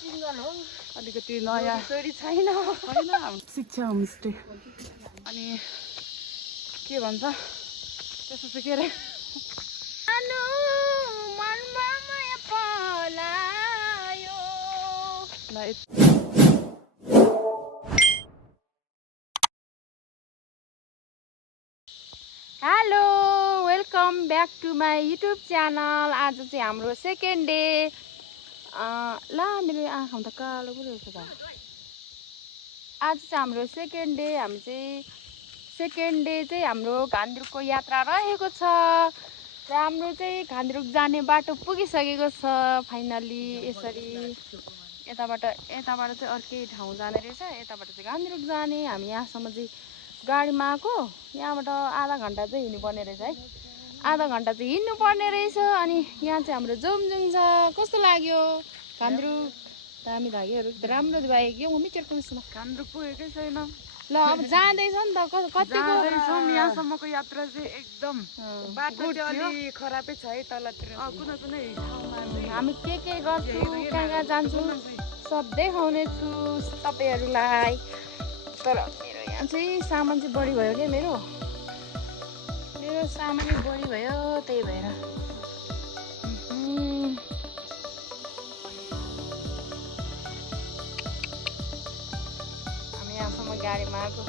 अलिकति नयाँ छैन शिक्षा होमस्टे अनि के भन्छ त्यसो चाहिँ के अरे hello welcome back to my YouTube channel. आज चाहिँ हाम्रो सेकेन्ड डे ला मेरो आँखामा त कालो पो रहेछ त। आज चाहिँ हाम्रो सेकेन्ड डे चाहिँ हाम्रो घान्द्रुकको यात्रा रहेको छ र हाम्रो चाहिँ घान्द्रुक जाने बाटो पुगिसकेको छ फाइनली। यसरी यताबाट चाहिँ अर्कै ठाउँ जाने रहेछ, यताबाट चाहिँ घान्द्रुक जाने। हामी यहाँसम्म चाहिँ गाडीमा आएको, यहाँबाट आधा घन्टा चाहिँ हिँड्नुपर्ने रहेछ है, आधा घन्टा चाहिँ हिँड्नुपर्ने रहेछ। अनि यहाँ चाहिँ हाम्रो जुमजुङ छ। कस्तो लाग्यो घान्द्रुक? दामी लाग्योहरू राम्रो भयो कि मम्मी चेक गर्नुहोस् न। घान्द्रुक पुगेकै छैन ल अब जाँदैछ नि त, कतिको यहाँसम्मको यात्रा चाहिँ एकदम बाटो चाहिँ अलि खराबै छ है तलतिर। कुनै कुनै ठाउँमा हामी के गर्छौँ, कहाँ कहाँ जान्छौँ सब देखाउने छु तपाईँहरूलाई। तर मेरो यहाँ चाहिँ सामान चाहिँ बढी भयो क्या, मेरो सामान बढी भयो, त्यही भएर हामी यहाँसम्म गाडीमा आएको।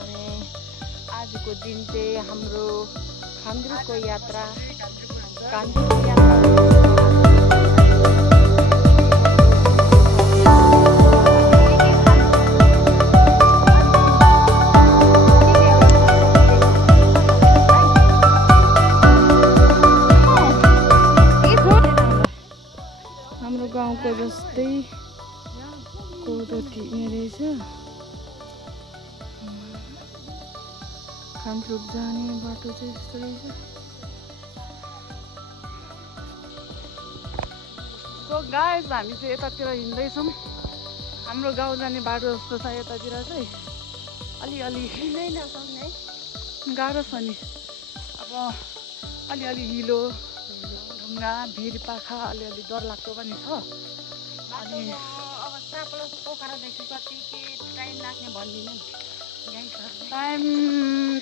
अनि आजको दिन चाहिँ हाम्रो घान्द्रुकको यात्रा गाउँको जस्तै कोदो टिप्ने रहेछ। घान्द्रुक जाने बाटो चाहिँ यस्तो रहेछ। सो गाइस हामी चाहिँ यतातिर हिँड्दैछौँ। हाम्रो गाउँ जाने बाटो जस्तो छ यतातिर चाहिँ अलिअलि हिँड्नै नसक्ने है, गाह्रो छ नि। अब अलिअलि हिलो ढुङ्गा भिरपाखा अलिअलि डरलाग्दो पनि छ। अनि अब सापलस पोखरादेखि कति के टाइम लाग्ने भनिदिनु नि। टाइम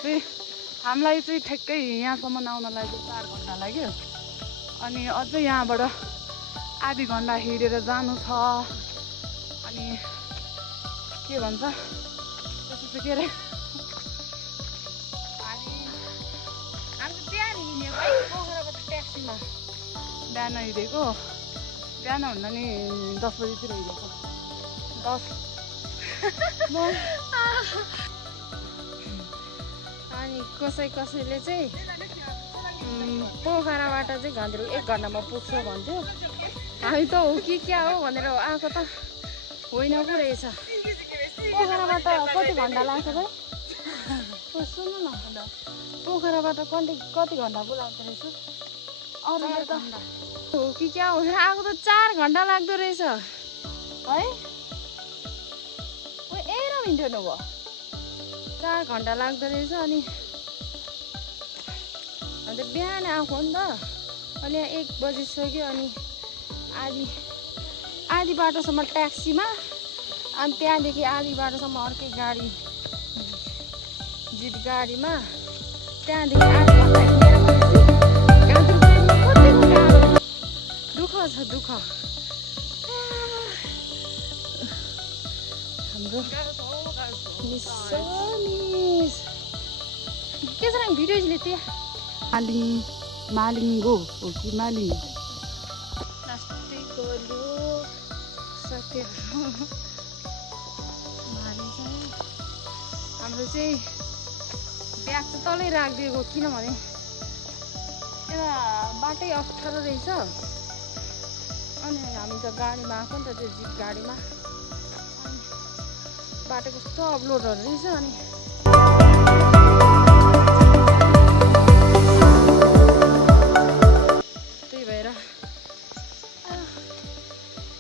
चाहिँ हामीलाई चाहिँ ठ्याक्कै यहाँसम्म आउनलाई चाहिँ 4 घन्टा लाग्यो। अनि अझै यहाँबाट आधी घन्टा हिँडेर जानु छ। अनि के भन्छ त्यसो चाहिँ के अरे ट्याक्सीमा बिहान हिँडेको, बिहान भन्दा नि 10 बजीतिर हिँडेको। 10 अनि कसैले चाहिँ पोखराबाट चाहिँ घान्द्रुक 1 घन्टामा पुग्छ भन्थ्यो। हामी त हो कि क्या हो भनेर आएको त होइन पो रहेछ। पोखराबाट कति घन्टा लाग्छ भाइ? सुन्नु न, पोखराबाट कति घन्टा पो लाग्दो रहेछ? अरूले त हो कि क्या हो आएको त 4 घन्टा लाग्दो रहेछ है। एरम हिँड्यो न भयो, 4 घन्टा लाग्दो रहेछ। अनि अन्त बिहान आएको नि त, अनि 1 बजिसक्यो। अनि आधी बाटोसम्म ट्याक्सीमा, अनि त्यहाँदेखि आधी बाटोसम्म अर्कै गाडी जिप गाडीमा, त्यहाँदेखि आधी घन्टा हिँडेर दुःख छ दुःख हाम्रो। के छ भिडियोले त्यहाँ मालिङ्गो हो कि मालिङ प्लास्टिकको लु सक्यो। हाम्रो चाहिँ ब्याग त तलै राखिदिएको, किनभने यता बाटै अप्ठ्यारो रहेछ। अनि हामी त गाडीमा आएको नि त, त्यो जिप गाडीमा। बाटो कस्तो अपलोडहरू रहेछ। अनि त्यही भएर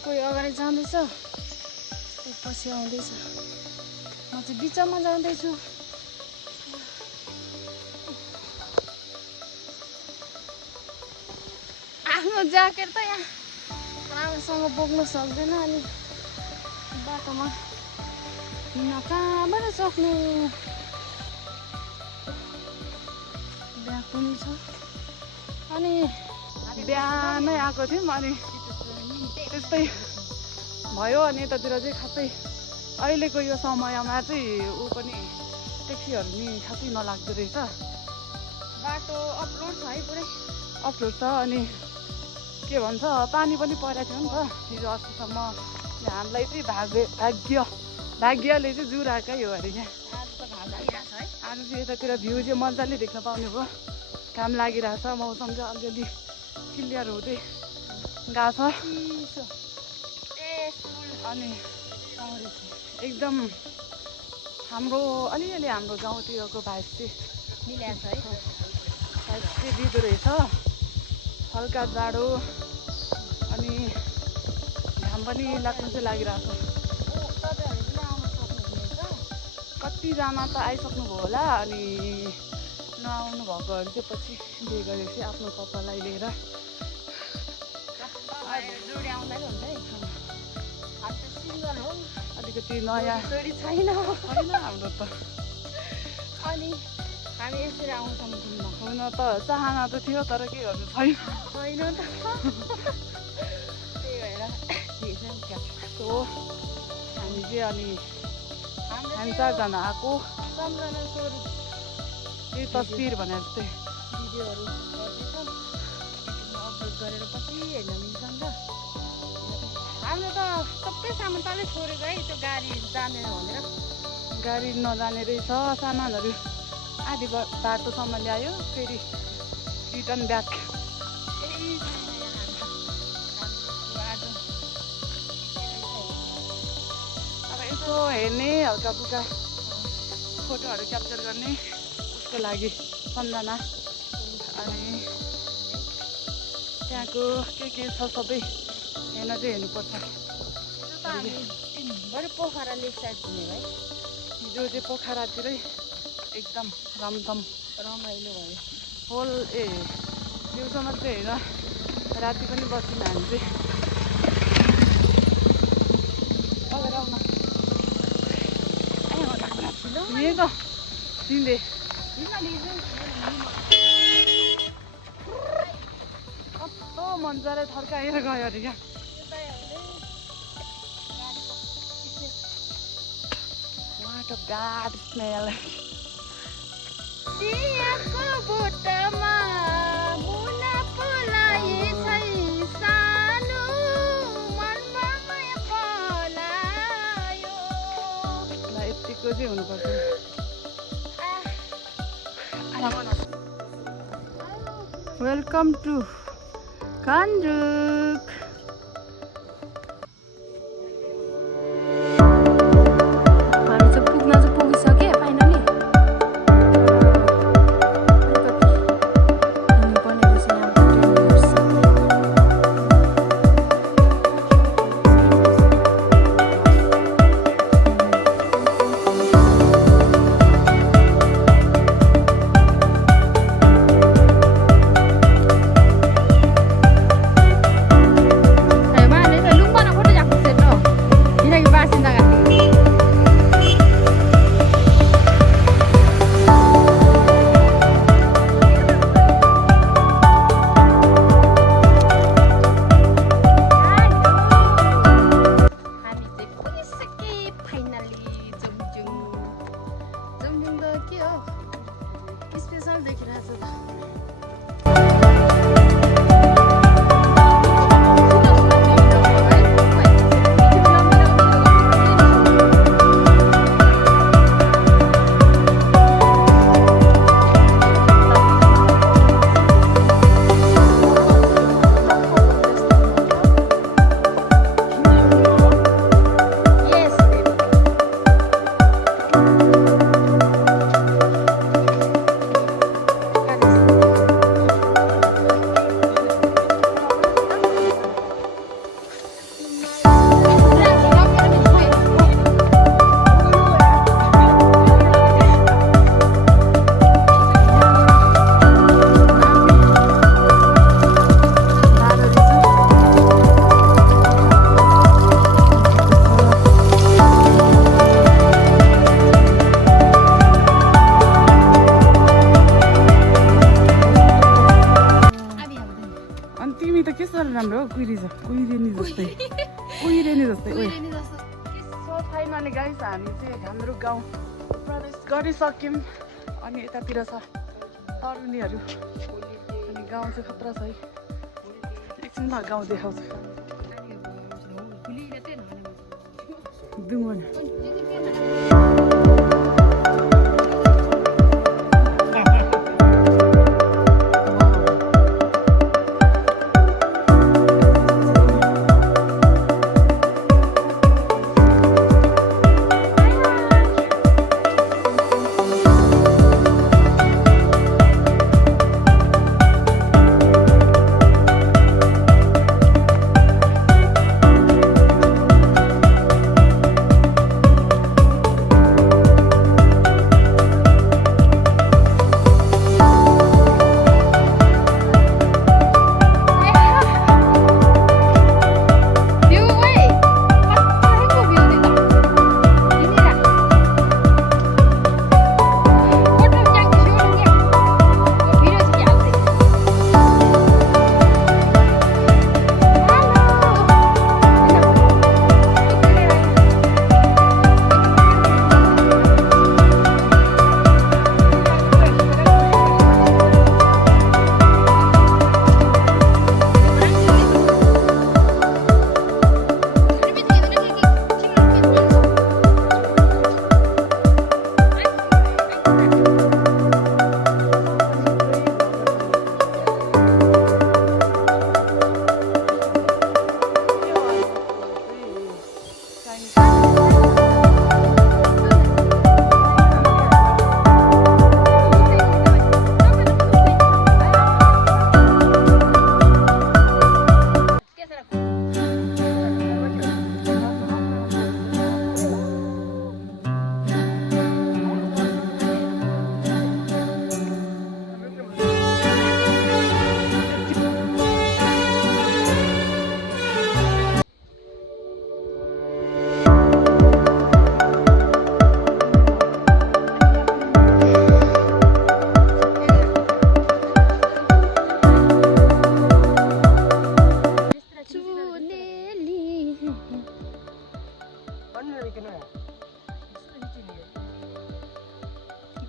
कोही अगाडि जाँदैछ, कोही पछि आउँदैछ। म चाहिँ बिचमा जाँदैछु। आफ्नो ज्याकेट त यहाँ राम्रोसँग बोक्न सक्दैन अनि बाटोमा हिँड्न कहाँबाट सक्नु। ब्याग पनि छ अनि बिहानै आएको थियौँ अनि त्यस्तै भयो। अनि यतातिर चाहिँ खासै अहिलेको यो समयमा चाहिँ ऊ पनि ट्याक्सीहरू नि खासै नलाग्दो रहेछ। बाटो अपलोड छ है पुरै अप्रोड छ। अनि के भन्छ पानी पनि परेको थियो नि त हिजो अस्तिसम्म। हामीलाई चाहिँ भाग्यले चाहिँ जुराएकै हो अरे यहाँ। आज त घाम लागिरहेछ है। आज चाहिँ यतातिर भ्यू चाहिँ मजाले देख्न पाउने भयो। घाम लागिरहेछ, मौसम चाहिँ अलिअलि क्लियर हुँदै गएको छ। अनि एकदम हाम्रो अलिअलि हाम्रो गाउँतिरको भाइब चाहिँ मिलाएको छ है। भाइब चाहिँ दिँदो रहेछ। हल्का जाडो अनि घाम पनि लाग्नु चाहिँ लागिरहेको छ। तपाईँहरू पनि आउन सक्नुहुनेछ। कतिजना त आइसक्नु भयो होला। अनि नआउनु भएकोहरू चाहिँ पछि बिहे गरेपछि आफ्नो कपाललाई लिएर जोडी आउँदैन हुन्छ है। हामी त सिङ्गल हो, अलिकति नयाँ जोडी छैन होइन हाम्रो त। अनि हामी यसरी आउँछौँ घुम्न। हुन त चाहना त थियो तर के गर्नु छैन। छैन त त्यही भएर हो हामी चाहिँ अनि हाम्रो हामी 4 जना आएको। सम्झना स्वरूप यो तस्बिर भनेर चाहिँ भिडियोहरू गर्दैछौँ। अपलोड गरेर पछि हेर्न मिल्छ नि त। हाम्रो त सबै सामान तलै छोडेको है, त्यो गाडी जाँदैन भनेर। गाडी नजाने रहेछ। सामानहरू आधी बाटोसम्म ल्यायो, फेरि रिटर्न ब्याक। त्यही छैन यहाँ हाम्रो अब यसो हेर्ने हल्का फुल्का फोटोहरू क्याप्चर गर्ने उसको लागि सम्झना। अनि त्यहाँको के छ सबै हेर्न चाहिँ हेर्नुपर्छ। हामी बरु पोखरा लेक साइड घुम्यो है। हिजो चाहिँ पोखरातिरै एकदम रमझम रमाइलो भयो। होल दिउँसो मात्रै होइन, राति पनि बस्यौँ हामी चाहिँ। अगाडि आउन यही त तिमीले कस्तो मजाले थर्काएर गयो अरे क्या। What a bad smell. चियाको बोटमा मुना पलाए छै सानो मनमा माया पलायो। ल यतिको चाहिँ हुनुपर्छ। Welcome to Ghandruk. हामी चाहिँ पुग्न चाहिँ पुगिसक्यो फाइनली। हिँड्नुपर्ने रहेछ यहाँबाट उहिरेनी जस्तै उयो उहिरेनी जस्तो के सो फाइनली गाइस हामी चाहिँ हाम्रो गाउँ प्रवेश गरिसक्यौँ अनि यतातिर छ तरुनीहरू अनि गाउँ चाहिँ खतरा छ है एकछिनमा गाउँ देखाउँछु दुमन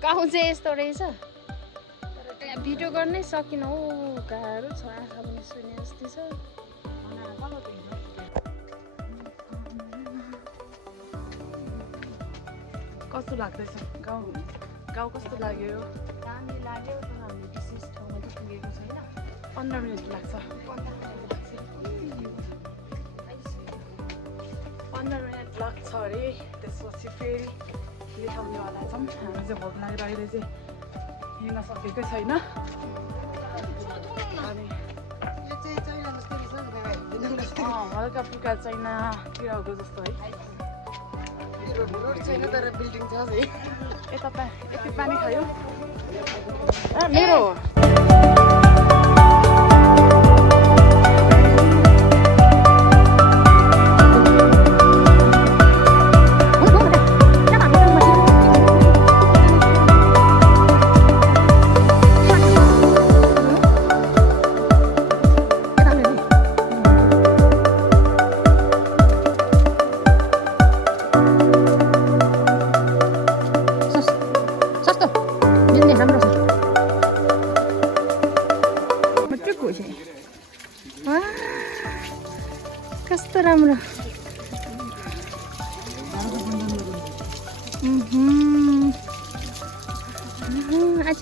गाउँ चाहिँ यस्तो रहेछ तर त्यहाँ भिडियो गर्नै सकिनँ हौ गाह्रो छ आँखा पनि सुने जस्तै छ कस्तो लाग्दैछ गाउँ गाउँ कस्तो लाग्यो दामी लाग्यो तर हामी विशेष ठाउँमा चाहिँ पुगेको छैन 15 मिनट लाग्छ 15 मिनट लाग्छ अरे त्यसपछि फेरि देखाउनेवाला छौँ हामी चाहिँ भोक लागेर अहिले चाहिँ हिँड्न सकेकै छैन अनि हल्का फुल्का चाइनातिरको जस्तो है छैन तर बिल्डिङ छ है यता यति पानी खायो मेरो कस्तो राम्रो आज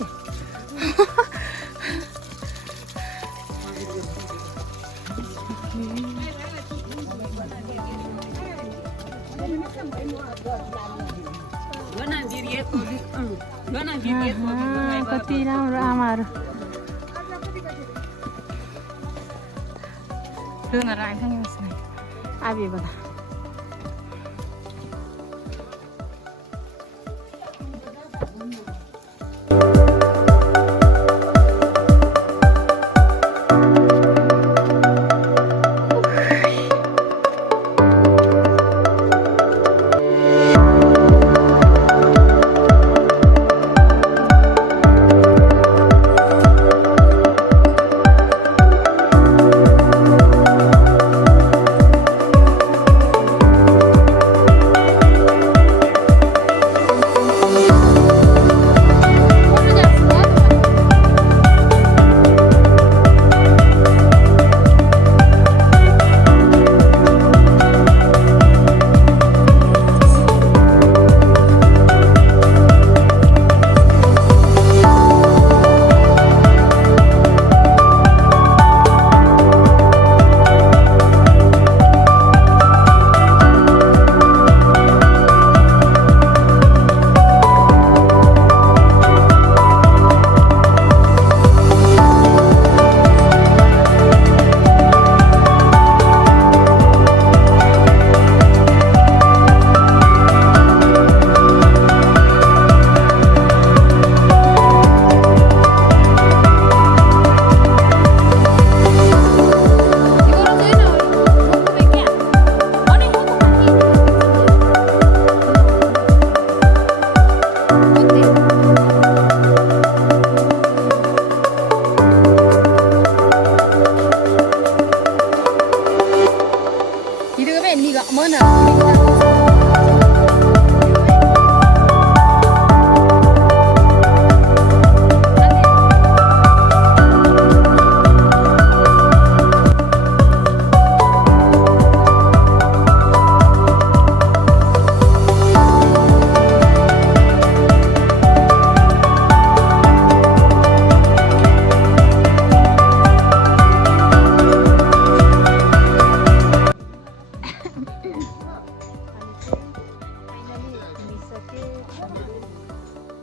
कति राम्रो आमाहरू Dengar aja nih mas, abi bata. 喂，那个没呢。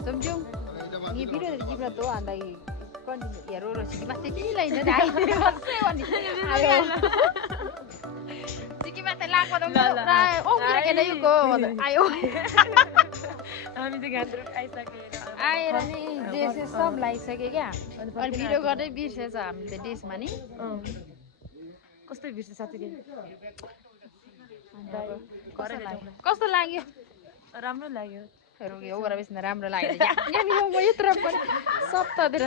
Somjung, ni video dari Jibra tu andai kon ya roro siki mate ni lain dah dai. Sewan ni. Ayo. Siki mate la ko dong. Oh mira ke dayu ko. Ayo. हामी चाहिँ घान्द्रुक आइसकेर आएर नि dress सब लागिसक्यो क्या अनि video गर्दै बिर्सेछ हामीले ड्रेसमा नि कस्तो बिर्से साथीले कस्तो लाग्यो राम्रो लाग्यो यो गरेर बेच्न राम्रो लाग्यो यहाँ म यत्रो पनि सप्तातिर